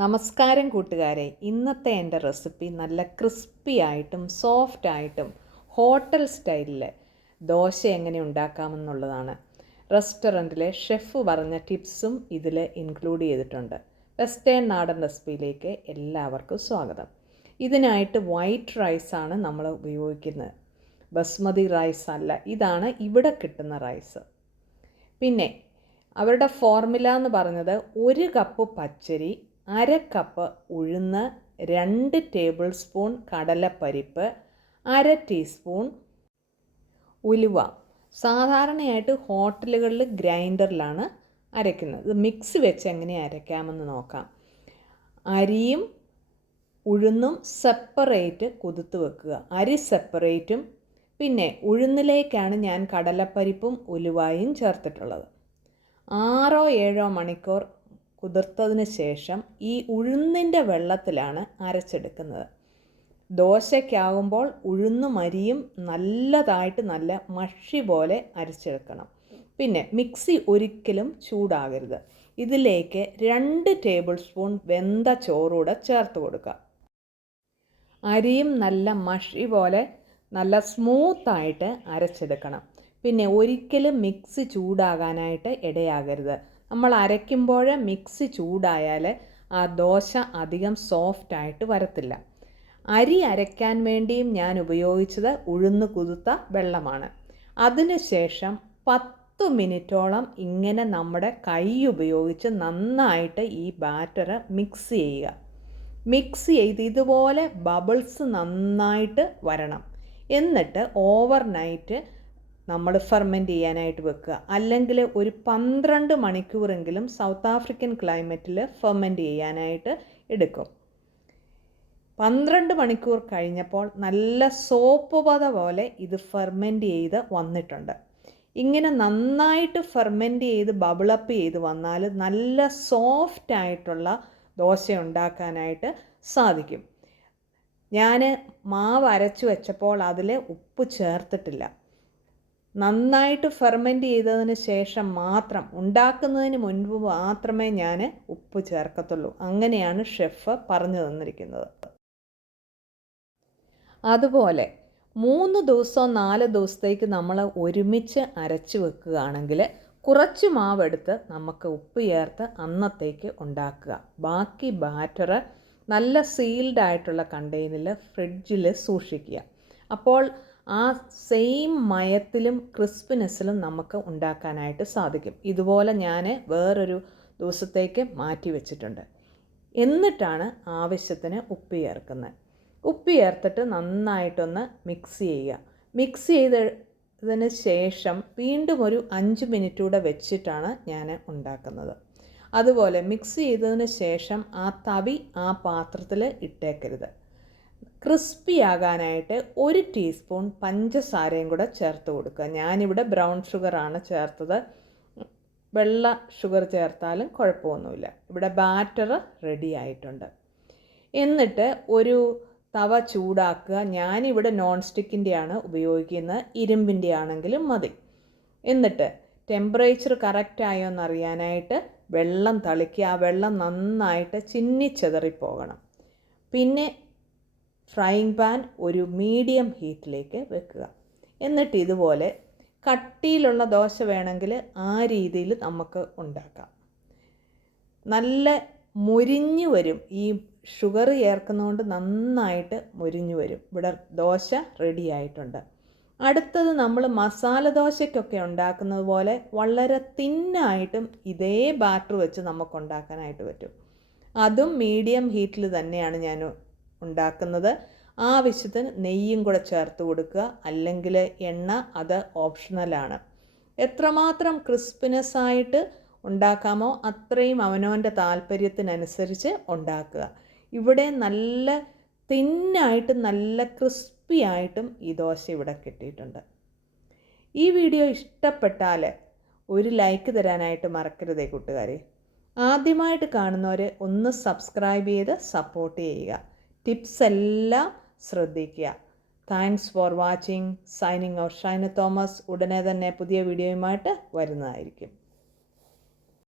നമസ്കാരം കൂട്ടുകാരെ. ഇന്നത്തെ എന്റെ റെസിപ്പി നല്ല ക്രിസ്പി ആയിട്ടും സോഫ്റ്റ് ആയിട്ടും ഹോട്ടൽ സ്റ്റൈലിലെ ദോശ എങ്ങനെ ഉണ്ടാക്കാമെന്നുള്ളതാണ്. റെസ്റ്റോറന്റിലെ ഷെഫ് പറഞ്ഞ ടിപ്സും ഇതിൽ ഇൻക്ലൂഡ് ചെയ്തിട്ടുണ്ട്. വെസ്റ്റേൺ നാടൻ റെസിപ്പിയിലേക്ക് എല്ലാവർക്കും സ്വാഗതം. ഇതിനായിട്ട് വൈറ്റ് റൈസാണ് നമ്മൾ ഉപയോഗിക്കുന്നത്. ബസ്മതി റൈസ് അല്ല ഇതാണ് ഇവിടെ കിട്ടുന്ന റൈസ്. പിന്നെ അവരുടെ ഫോർമുല എന്ന് പറഞ്ഞത് ഒരു കപ്പ് പച്ചരി അര കപ്പ് ഉഴുന്ന് രണ്ട് ടേബിൾ സ്പൂൺ കടലപ്പരിപ്പ് അര ടീസ്പൂൺ ഉലുവ. സാധാരണയായിട്ട് ഹോട്ടലുകളിൽ ഗ്രൈൻഡറിലാണ് അരയ്ക്കുന്നത്. ഇത് മിക്സ് വെച്ച് എങ്ങനെ അരയ്ക്കാമെന്ന് നോക്കാം. അരിയും ഉഴുന്നും സെപ്പറേറ്റ് കുതിർത്ത് വെക്കുക. അരി സെപ്പറേറ്റും പിന്നെ ഉഴുന്നിലേക്കാണ് ഞാൻ കടലപ്പരിപ്പും ഉലുവായും ചേർത്തിട്ടുള്ളത്. ആറോ ഏഴോ മണിക്കൂർ കുതിർത്തതിന് ശേഷം ഈ ഉഴുന്നിന്റെ വെള്ളത്തിലാണ് അരച്ചെടുക്കുന്നത്. ദോശയ്ക്കാകുമ്പോൾ ഉഴുന്നും അരിയും നല്ലതായിട്ട് നല്ല മഷി പോലെ അരച്ചെടുക്കണം. പിന്നെ മിക്സി ഒരിക്കലും ചൂടാകരുത്. ഇതിലേക്ക് രണ്ട് ടേബിൾ സ്പൂൺ വെന്ത ചോറൂടെ ചേർത്ത് കൊടുക്കുക. അരിയും നല്ല മഷി പോലെ നല്ല സ്മൂത്തായിട്ട് അരച്ചെടുക്കണം. പിന്നെ ഒരിക്കലും മിക്സി ചൂടാകാനായിട്ട് ഇടയാകരുത്. നമ്മൾ അരയ്ക്കുമ്പോൾ മിക്സി ചൂടായാൽ ആ ദോശ അധികം സോഫ്റ്റ് ആയിട്ട് വരത്തില്ല. അരി അരയ്ക്കാൻ വേണ്ടിയും ഞാൻ ഉപയോഗിച്ചത് ഉഴുന്ന് കുതിർത്ത വെള്ളമാണ്. അതിനുശേഷം പത്ത് മിനിറ്റോളം ഇങ്ങനെ നമ്മുടെ കൈ ഉപയോഗിച്ച് നന്നായിട്ട് ഈ ബാറ്റർ മിക്സ് ചെയ്യുക. മിക്സ് ചെയ്ത് ഇതുപോലെ ബബിൾസ് നന്നായിട്ട് വരണം. എന്നിട്ട് ഓവർ നൈറ്റ് നമ്മൾ ഫെർമെന്റ് ചെയ്യാനായിട്ട് വെക്കുക. അല്ലെങ്കിൽ ഒരു പന്ത്രണ്ട് മണിക്കൂറെങ്കിലും സൗത്ത് ആഫ്രിക്കൻ ക്ലൈമറ്റിൽ ഫെർമെന്റ് ചെയ്യാനായിട്ട് എടുക്കും. പന്ത്രണ്ട് മണിക്കൂർ കഴിഞ്ഞപ്പോൾ നല്ല സോപ്പ് പത പോലെ ഇത് ഫെർമെന്റ് ചെയ്ത് വന്നിട്ടുണ്ട്. ഇങ്ങനെ നന്നായിട്ട് ഫെർമെന്റ് ചെയ്ത് ബബിളപ്പ് ചെയ്ത് വന്നാൽ നല്ല സോഫ്റ്റ് ആയിട്ടുള്ള ദോശ ഉണ്ടാക്കാനായിട്ട് സാധിക്കും. ഞാൻ മാവ് അരച്ചു വെച്ചപ്പോൾ അതിൽ ഉപ്പ് ചേർത്തിട്ടില്ല. നന്നായിട്ട് ഫെർമെന്റ് ചെയ്തതിന് ശേഷം മാത്രം ഉണ്ടാക്കുന്നതിന് മുൻപ് മാത്രമേ ഞാൻ ഉപ്പ് ചേർക്കത്തുള്ളൂ. അങ്ങനെയാണ് ഷെഫ് പറഞ്ഞു തന്നിരിക്കുന്നത്. അതുപോലെ മൂന്ന് ദിവസമോ നാല് ദിവസത്തേക്ക് നമ്മൾ ഒരുമിച്ച് അരച്ച് വെക്കുകയാണെങ്കിൽ കുറച്ച് മാവെടുത്ത് നമുക്ക് ഉപ്പ് ചേർത്ത് അന്നത്തേക്ക് ഉണ്ടാക്കുക. ബാക്കി ബാറ്റർ നല്ല സീൽഡ് ആയിട്ടുള്ള കണ്ടെയ്നറിൽ ഫ്രിഡ്ജിൽ സൂക്ഷിക്കുക. അപ്പോൾ ആ സെയിം മയത്തിലും ക്രിസ്പിനെസ്സിലും നമുക്ക് ഉണ്ടാക്കാനായിട്ട് സാധിക്കും. ഇതുപോലെ ഞാൻ വേറൊരു ദിവസത്തേക്ക് മാറ്റി വെച്ചിട്ടുണ്ട്. എന്നിട്ടാണ് ആവശ്യത്തിന് ഉപ്പ് ചേർക്കുന്നത്. ഉപ്പ് ചേർത്തിട്ട് നന്നായിട്ടൊന്ന് മിക്സ് ചെയ്യുക. മിക്സ് ചെയ്തതിന് ശേഷം വീണ്ടും ഒരു അഞ്ച് മിനിറ്റ് കൂടെ വെച്ചിട്ടാണ് ഞാൻ ഉണ്ടാക്കുന്നത്. അതുപോലെ മിക്സ് ചെയ്തതിന് ശേഷം ആ തവി ആ പാത്രത്തിൽ ഇട്ടേക്കരുത്. ക്രിസ്പി ആകാനായിട്ട് ഒരു ടീസ്പൂൺ പഞ്ചസാരയും കൂടെ ചേർത്ത് കൊടുക്കുക. ഞാനിവിടെ ബ്രൗൺ ഷുഗറാണ് ചേർത്തത്. വെള്ള ഷുഗർ ചേർത്താലും കുഴപ്പമൊന്നുമില്ല. ഇവിടെ ബാറ്റർ റെഡി ആയിട്ടുണ്ട്. എന്നിട്ട് ഒരു തവ ചൂടാക്കുക. ഞാനിവിടെ നോൺ സ്റ്റിക്കിന്റെയാണ് ഉപയോഗിക്കുന്നത്. ഇരുമ്പിന്റെ ആണെങ്കിലും മതി. എന്നിട്ട് ടെമ്പറേച്ചർ കറക്റ്റ് ആയോ എന്നറിയാനായിട്ട് വെള്ളം തളിക്കുക. ആ വെള്ളം നന്നായിട്ട് ചിന്നിച്ചെതറിപ്പോകണം പിന്നെ ഫ്രൈങ് പാൻ ഒരു മീഡിയം ഹീറ്റിലേക്ക് വെക്കുക. എന്നിട്ട് ഇതുപോലെ കട്ടിയിലുള്ള ദോശ വേണമെങ്കിൽ ആ രീതിയിൽ നമുക്ക് ഉണ്ടാക്കാം. നല്ല മുരിഞ്ഞു വരും. ഈ ഷുഗർ ചേർക്കുന്നതുകൊണ്ട് നന്നായിട്ട് മുരിഞ്ഞു വരും. ഇവിടെ ദോശ റെഡി ആയിട്ടുണ്ട്. അടുത്തത് നമ്മൾ മസാല ദോശയ്ക്കൊക്കെ ഉണ്ടാക്കുന്നത് പോലെ വളരെ തിന്നായിട്ടും ഇതേ ബാറ്റർ വെച്ച് നമുക്ക് ഉണ്ടാക്കാനായിട്ട് പറ്റും. അതും മീഡിയം ഹീറ്റിൽ തന്നെയാണ് ഞാൻ ഉണ്ടാക്കുന്നത്. ആവശ്യത്തിന് നെയ്യും കൂടെ ചേർത്ത് കൊടുക്കുക. അല്ലെങ്കിൽ എണ്ണ അത് ഓപ്ഷണലാണ് എത്രമാത്രം ക്രിസ്പിനെസ് ആയിട്ട് ഉണ്ടാക്കാമോ അത്രയും അവനവന്റെ താല്പര്യത്തിനനുസരിച്ച് ഉണ്ടാക്കുക. ഇവിടെ നല്ല തിന്നായിട്ട് നല്ല ക്രിസ്പി ആയിട്ടും ഈ ദോശ ഇവിടെ കിട്ടിയിട്ടുണ്ട്. ഈ വീഡിയോ ഇഷ്ടപ്പെട്ടാൽ ഒരു ലൈക്ക് തരാനായിട്ട് മറക്കരുതേ കൂട്ടുകാരെ. ആദ്യമായിട്ട് കാണുന്നവരെ ഒന്ന് സബ്സ്ക്രൈബ് ചെയ്ത് സപ്പോർട്ട് ചെയ്യുക. ടിപ്സ് എല്ലാം ശ്രദ്ധിക്കുക. Thanks for watching. Signing our Shaina Thomas ഉടനെ തന്നെ പുതിയ വീഡിയോയുമായിട്ട് വരുന്നതായിരിക്കും.